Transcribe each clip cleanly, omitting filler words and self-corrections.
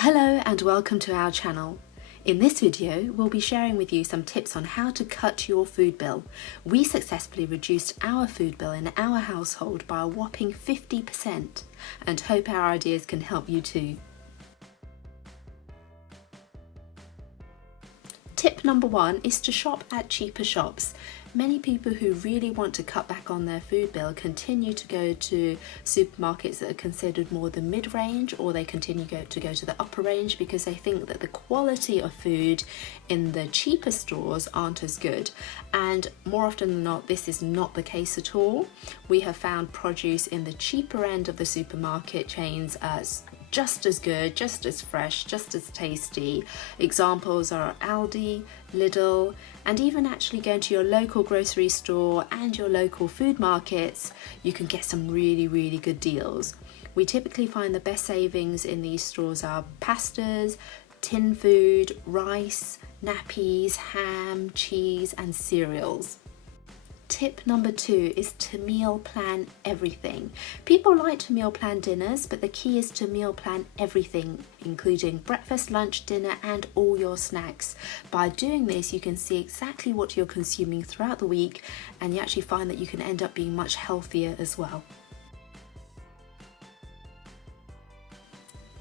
Hello and welcome to our channel. In this video, we'll be sharing with you some tips on how to cut your food bill. We successfully reduced our food bill in our household by a whopping 50% and hope our ideas can help you too. Tip number one is to shop at cheaper shops. Many people who really want to cut back on their food bill continue to go to supermarkets that are considered more the mid-range, or they continue to go to the upper range because they think that the quality of food in the cheaper stores aren't as good. And more often than not, this is not the case at all. We have found produce in the cheaper end of the supermarket chains as just as good, just as fresh, just as tasty. Examples are Aldi, Lidl, and even actually going to your local grocery store and your local food markets, you can get some really good deals. We typically find the best savings in these stores are pastas, tin food, rice, nappies, ham, cheese, and cereals. Tip number two is to meal plan everything. People like to meal plan dinners, but the key is to meal plan everything, including breakfast, lunch, dinner, and all your snacks. By doing this, you can see exactly what you're consuming throughout the week, and you actually find that you can end up being much healthier as well.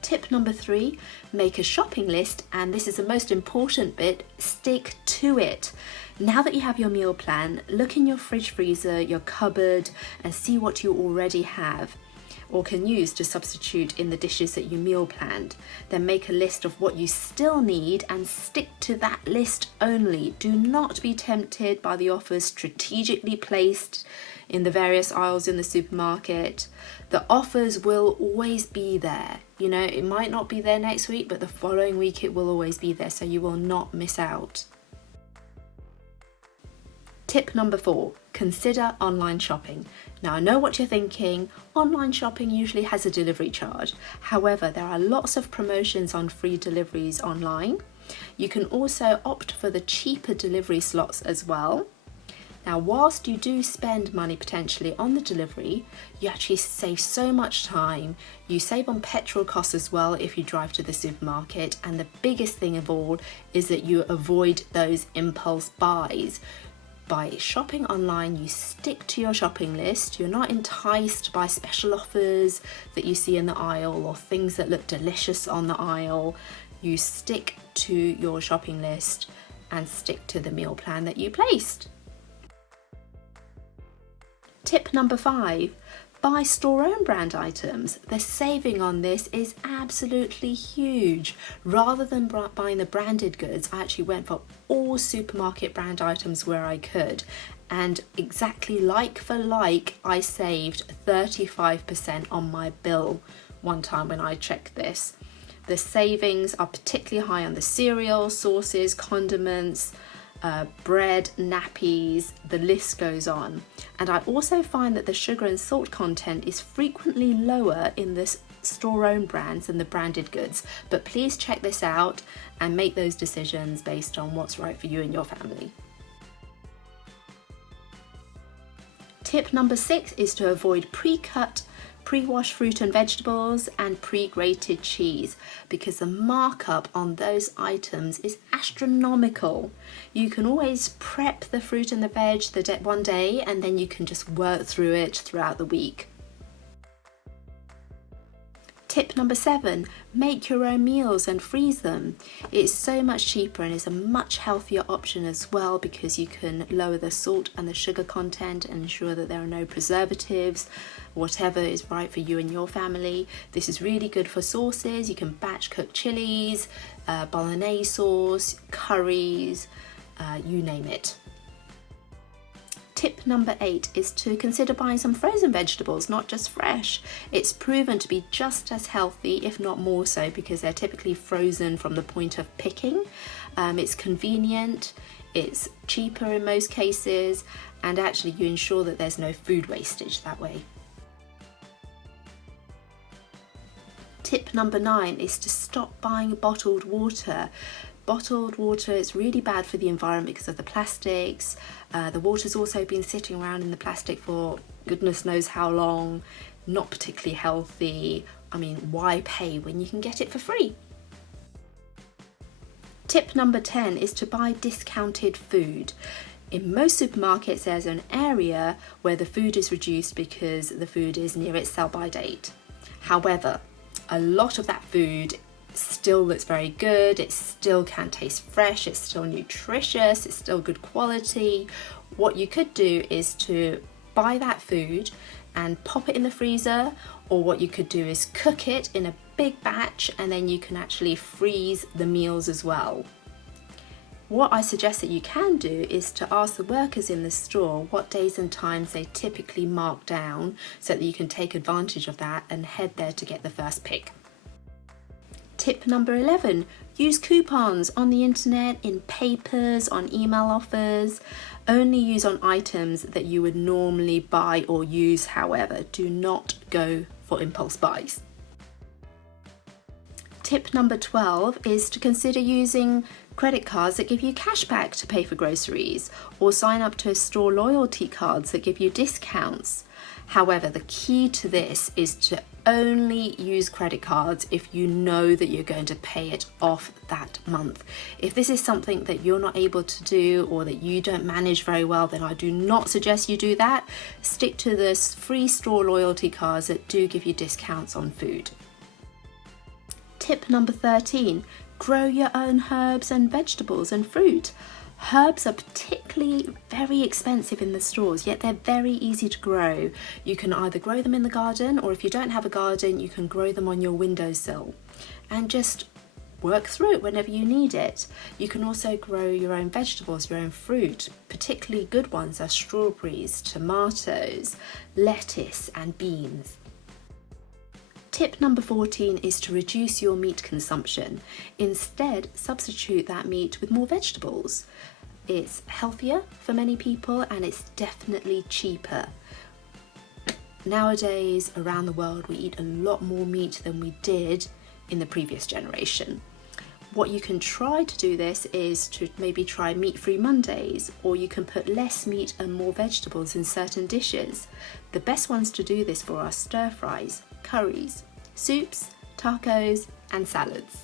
Tip number three, make a shopping list, and this is the most important bit, stick to it. Now that you have your meal plan, look in your fridge, freezer, your cupboard, and see what you already have or can use to substitute in the dishes that you meal planned. Then make a list of what you still need and stick to that list only. Do not be tempted by the offers strategically placed in the various aisles in the supermarket. The offers will always be there. You know, it might not be there next week, but the following week it will always be there, so you will not miss out. Tip number four, consider online shopping. Now I know what you're thinking, online shopping usually has a delivery charge. However, there are lots of promotions on free deliveries online. You can also opt for the cheaper delivery slots as well. Now, whilst you do spend money potentially on the delivery, you actually save so much time. You save on petrol costs as well if you drive to the supermarket. And the biggest thing of all is that you avoid those impulse buys. By shopping online, you stick to your shopping list. You're not enticed by special offers that you see in the aisle or things that look delicious on the aisle. You stick to your shopping list and stick to the meal plan that you placed. Tip number five, buy store-own brand items. The saving on this is absolutely huge. Rather than buying the branded goods, I actually went for all supermarket brand items where I could. And exactly like for like, I saved 35% on my bill one time when I checked this. The savings are particularly high on the cereals, sauces, condiments, bread, nappies, the list goes on. And I also find that the sugar and salt content is frequently lower in the store-owned brands than the branded goods. But please check this out and make those decisions based on what's right for you and your family. Tip number six is to avoid pre-cut, pre-washed fruit and vegetables and pre-grated cheese, because the markup on those items is astronomical. You can always prep the fruit and the veg one day, and then you can just work through it throughout the week. Tip number seven, make your own meals and freeze them. It's so much cheaper and is a much healthier option as well, because you can lower the salt and the sugar content and ensure that there are no preservatives, whatever is right for you and your family. This is really good for sauces. You can batch cook chilies, bolognese sauce, curries, you name it. Tip number eight is to consider buying some frozen vegetables, not just fresh. It's proven to be just as healthy, if not more so, because they're typically frozen from the point of picking. It's convenient, it's cheaper in most cases, and actually you ensure that there's no food wastage that way. Tip number nine is to stop buying bottled water. Bottled water is really bad for the environment because of the plastics. The water's also been sitting around in the plastic for goodness knows how long, not particularly healthy. I mean, why pay when you can get it for free? Tip number 10 is to buy discounted food. In most supermarkets, there's an area where the food is reduced because the food is near its sell-by date. However, a lot of that food still looks very good, it still can taste fresh, it's still nutritious, it's still good quality. What you could do is to buy that food and pop it in the freezer, or what you could do is cook it in a big batch, and then you can actually freeze the meals as well. What I suggest that you can do is to ask the workers in the store what days and times they typically mark down, so that you can take advantage of that and head there to get the first pick. Tip number 11, use coupons on the internet, in papers, on email offers. Only use on items that you would normally buy or use, however. Do not go for impulse buys. Tip number 12 is to consider using credit cards that give you cash back to pay for groceries, or sign up to store loyalty cards that give you discounts. However, the key to this is to only use credit cards if you know that you're going to pay it off that month. If this is something that you're not able to do, or that you don't manage very well, then I do not suggest you do that. Stick to the free store loyalty cards that do give you discounts on food. Tip number 13, grow your own herbs and vegetables and fruit. Herbs are particularly very expensive in the stores, yet they're very easy to grow. You can either grow them in the garden, or if you don't have a garden, you can grow them on your windowsill and just work through it whenever you need it. You can also grow your own vegetables, your own fruit. Particularly good ones are strawberries, tomatoes, lettuce and beans. Tip number 14 is to reduce your meat consumption. Instead, substitute that meat with more vegetables. It's healthier for many people, and it's definitely cheaper. Nowadays, around the world, we eat a lot more meat than we did in the previous generation. What you can try to do this is to maybe try meat-free Mondays, or you can put less meat and more vegetables in certain dishes. The best ones to do this for are stir fries, curries, soups, tacos and salads.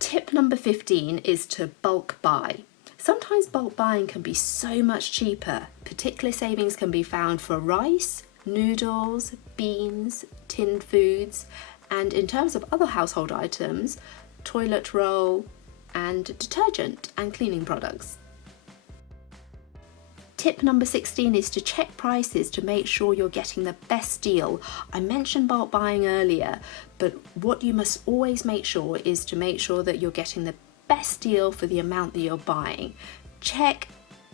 Tip number 15 is to bulk buy. Sometimes bulk buying can be so much cheaper. Particular savings can be found for rice, noodles, beans, tinned foods, and in terms of other household items, toilet roll and detergent and cleaning products. Tip number 16 is to check prices to make sure you're getting the best deal. I mentioned bulk buying earlier, but what you must always make sure is to make sure that you're getting the best deal for the amount that you're buying. Check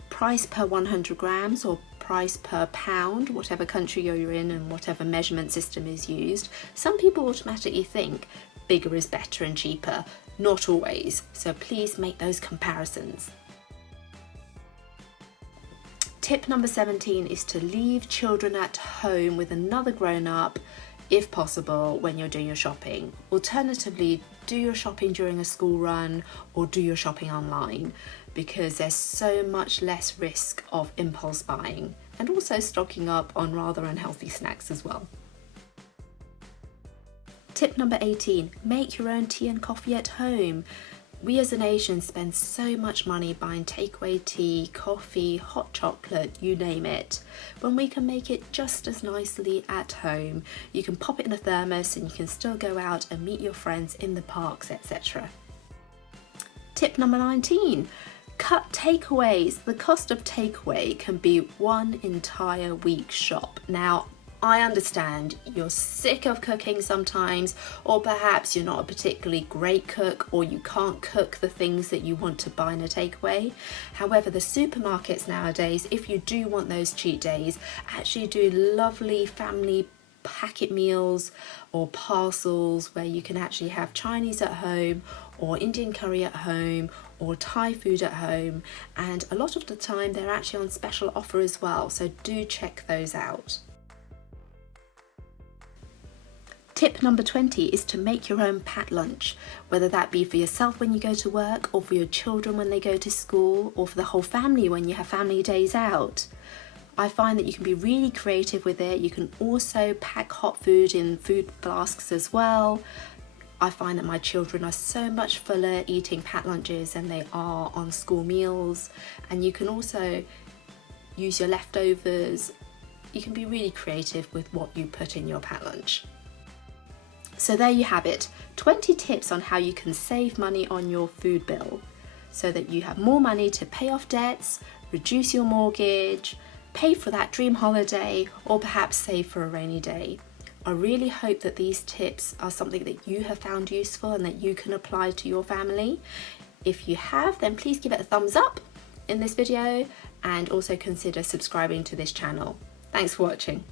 price per 100 grams or price per pound, whatever country you're in and whatever measurement system is used. Some people automatically think bigger is better and cheaper. Not always, so please make those comparisons. Tip number 17 is to leave children at home with another grown-up, if possible, when you're doing your shopping. Alternatively, do your shopping during a school run or do your shopping online, because there's so much less risk of impulse buying and also stocking up on rather unhealthy snacks as well. Tip number 18, make your own tea and coffee at home. We as a nation spend so much money buying takeaway tea, coffee, hot chocolate, you name it, when we can make it just as nicely at home. You can pop it in a thermos and you can still go out and meet your friends in the parks, etc. Tip number 19, cut takeaways. The cost of takeaway can be one entire week's shop. Now, I understand you're sick of cooking sometimes, or perhaps you're not a particularly great cook, or you can't cook the things that you want to buy in a takeaway. However, the supermarkets nowadays, if you do want those cheat days, actually do lovely family packet meals or parcels where you can actually have Chinese at home or Indian curry at home or Thai food at home, and a lot of the time they're actually on special offer as well, so do check those out. Tip number 20 is to make your own packed lunch, whether that be for yourself when you go to work, or for your children when they go to school, or for the whole family when you have family days out. I find that you can be really creative with it. You can also pack hot food in food flasks as well. I find that my children are so much fuller eating packed lunches than they are on school meals. And you can also use your leftovers. You can be really creative with what you put in your packed lunch. So there you have it, 20 tips on how you can save money on your food bill so that you have more money to pay off debts, reduce your mortgage, pay for that dream holiday, or perhaps save for a rainy day. I really hope that these tips are something that you have found useful and that you can apply to your family. If you have, then please give it a thumbs up in this video and also consider subscribing to this channel. Thanks for watching.